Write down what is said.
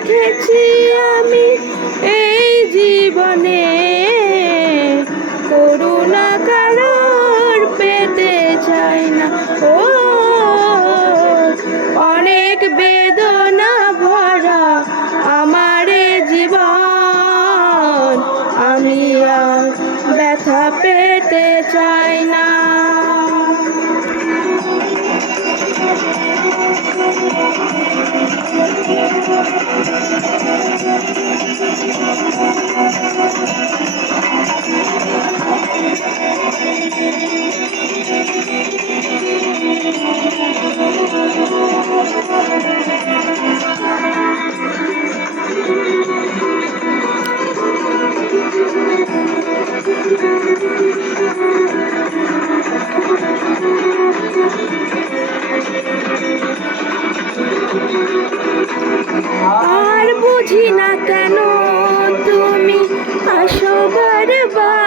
দেখেছি আমি এই জীবনে। করুণা কারোর পেতে চাই না। ও, অনেক বেদনা ভরা আমার জীবন। আমি আর ব্যথা পেতে চাই না। Thank you. আর বুঝি না কেন তুমি আসো বারবার